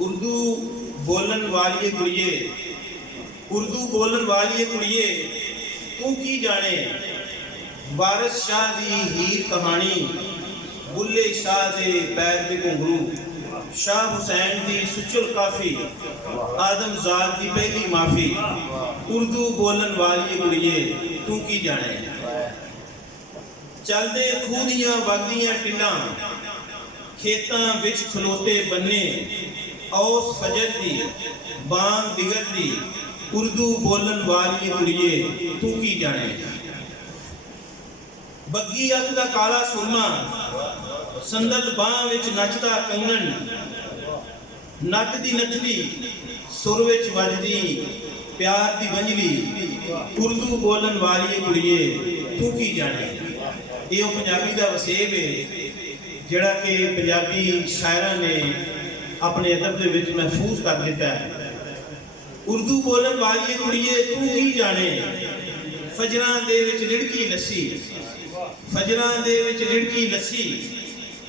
उर्दू बोलन वाली कुड़िए, उर्दू बोलन वाली कुड़िए तू की जाने। वारिस शाह दी हीर कहानी, बुल्ले शाह दे पैर दे घुंघरू, शाह हुसैन दी सुचल काफी, आदमजाद दी पहली माफी। उर्दू बोलन वाली कुड़िए तू की जाने। चलदे खूह दियां वगदियां टिल्लां, खेतां विच खलोते बन्ने, औस फजर दी बांग दिगरदी। उर्दू बोलन वाली कुड़िए तू की जाने। बग्गी अख दा काला सुरमा, संदल बांह विच नचदा कंगन, नक दी नचली सुर विच वजदी प्यार दी वंजली। उर्दू बोलन वाली कुड़िए तू की जाने। ये पंजाबी का वसेब है जिहड़ा कि पंजाबी शायरां ने अपने अदब दे विच महफूज कर दिता है। उर्दू बोलन वाली कुड़िए तू की जाने। फजरां दे विच लिड़की लस्सी, फजरां दे विच लिड़की लस्सी,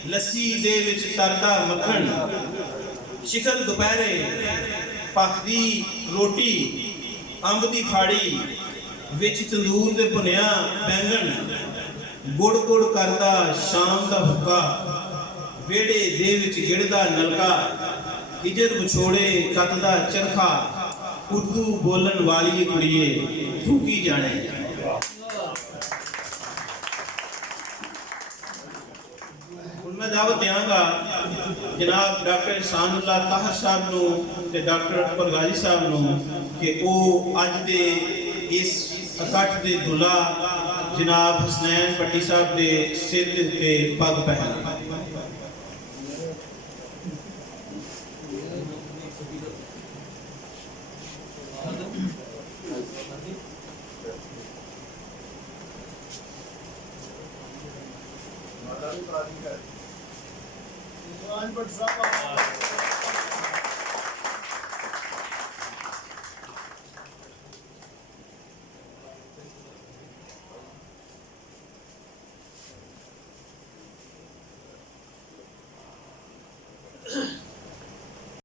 लस्सी दे विच तरदा मक्खन। शिखर दोपहरे पकदी रोटी, अंब दी फाड़ी विच तंदूर दे भुनिया बैंगन। गुड़ गुड़ करदा शाम दा हुक्का, वेड़े दे विच गिड़दा नलका। इजर विछोड़े कतदा चरखा, उर्दू बोलन वाली कुड़िए तू की जाने। मैं दावत देंगा जनाब डॉक्टर एहसानुल्लाह ताहर साहब नूं ते डॉक्टर अकबर गाजी साहब नूं कि वो अज दे इस इकट्ठ दे दुला जनाब हसनैन पट्टी साहब के सिर के उत्ते पग पहन। भट्ट साहब